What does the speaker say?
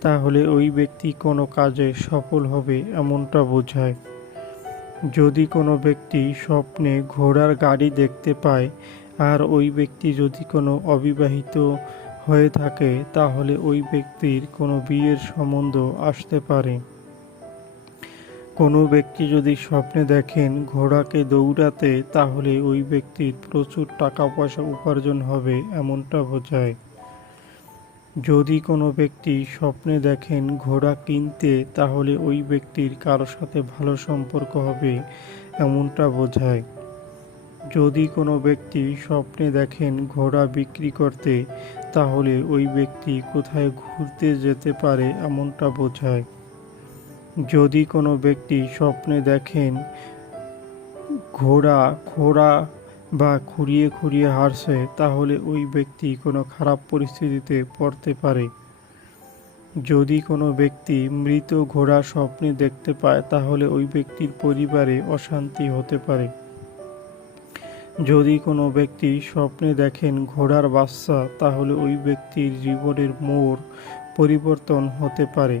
তাহলে ওই ব্যক্তি কোনো কাজে সফল হবে এমনটা বোঝায়। যদি কোনো ব্যক্তি স্বপ্নে ঘোড়ার গাড়ি দেখতে পায় আর ওই ব্যক্তি যদি কোনো অবিবাহিত হয়ে থাকে, তাহলে ওই ব্যক্তির কোনো বিয়ের সম্বন্ধ আসতে পারে। কোনো ব্যক্তি যদি স্বপ্নে দেখেন ঘোড়াকে দৌড়াতে, তাহলে ওই ব্যক্তির প্রচুর টাকা পয়সা উপার্জন হবে এমনটা বোঝায়। যদি কোনো ব্যক্তি স্বপ্নে দেখেন ঘোড়া কিনতে, তাহলে ওই ব্যক্তির কারও সাথে ভালো সম্পর্ক হবে, এমনটা বোঝায়। যদি কোনো ব্যক্তি স্বপ্নে দেখেন ঘোড়া বিক্রি করতে, তাহলে ওই ব্যক্তি কোথায় ঘুরতে যেতে পারে, এমনটা বোঝায়। যদি কোনো ব্যক্তি স্বপ্নে দেখেন ঘোড়া ঘোড়া বা খুঁড়িয়ে খুঁড়িয়ে হারছে, তাহলে ওই ব্যক্তি কোনো খারাপ পরিস্থিতিতে পড়তে পারে। যদি কোনো ব্যক্তি মৃত ঘোড়া স্বপ্নে দেখতে পায়, তাহলে ওই ব্যক্তির পরিবারে অশান্তি হতে পারে। যদি কোনো ব্যক্তি স্বপ্নে দেখেন ঘোড়ার বাচ্চা, তাহলে ওই ব্যক্তির জীবনের মোড় পরিবর্তন হতে পারে।